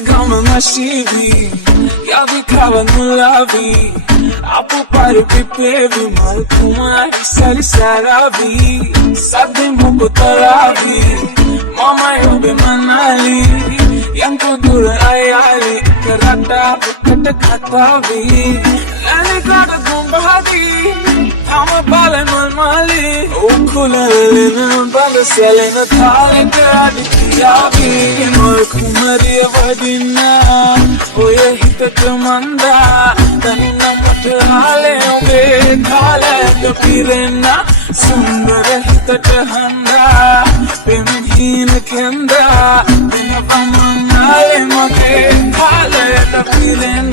ගම මශීවී යවිකව මුලාවී අපු පරු පිපේවි මල් කුමාරි සරිසරාවී සද්දෙ මුකුතරාවී මමයි ඔබේ මනාලී යන්තු දුර අයාලි කරටා පුකට කතාවී ලැනිකට දුම්බහදී තම බලන මල්මාලී උකුලලෙන බඳ සැලෙන තාලෙට අඩිතියාවී මල් කුමරිය වදින්නා ඔය හිතට මන්දා දන්නමට හාලේ ඔබේ කාලයට පිරෙන්න සුන්දර හිතට හන්දා පෙම්හීන කෙන්දා දෙනපමනාලේ මගේ කාලයට පිරෙන්න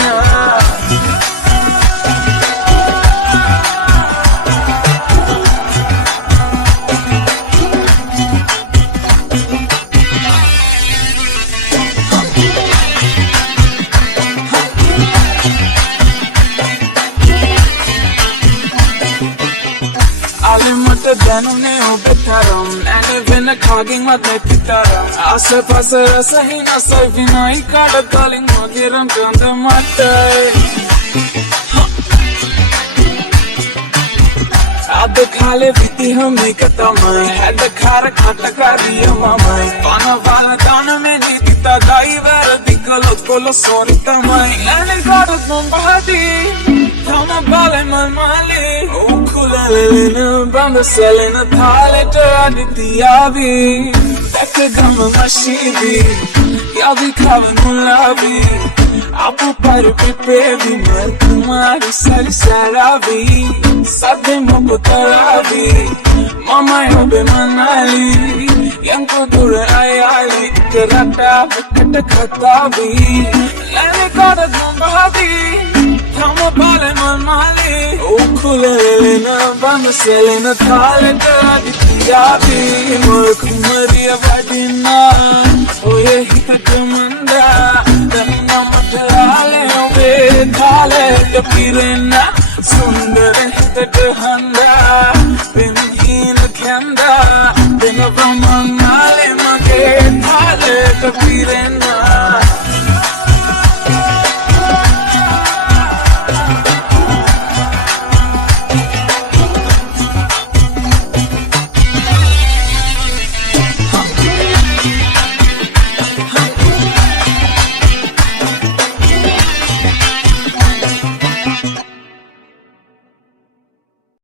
අලිමට දැනුනේ ඔබේ තරම් නැන වෙන කාගෙන්වත් නැති තරම් ආසපස රසහින සවිනයි කඩ කලින් මගේ රන් කඳ මටයි අද කාලේ විදිහම එක තමයි හැද කාර කටකරිය මමයි පනවල දාන මෙනි තිත දයිවර දිකලොත් කොල සෝරි තමයි ඇනේ ගොඩක් මොම්බහදී තම බලෙ මල්මාලේ උකුලලෙන බඳ සැලෙන තාලෙට අඩිතියාවී දැක ගම මශීවී යවිකව මුලාවී අපු පරු පිපේවි මල් කුමාරි සරිසරාවී සද්දෙ මුකුතරාවී මමයි ඔබේ මනාලී යන්තු දුර අයාලි කරටා පුකට කතාවී ලැනිකට දුම්බහදී තම බලෙ මල්මාලේ උකුලලෙන බඳ සැලෙන තාලෙට අඩිතියාවී මල් කුමරිය වදින්නා ඔය හිතට මන්දා දන්නමට හාලේ ඔබේ කාලයට පිරෙන්න සුන්දර හිතට හන්දා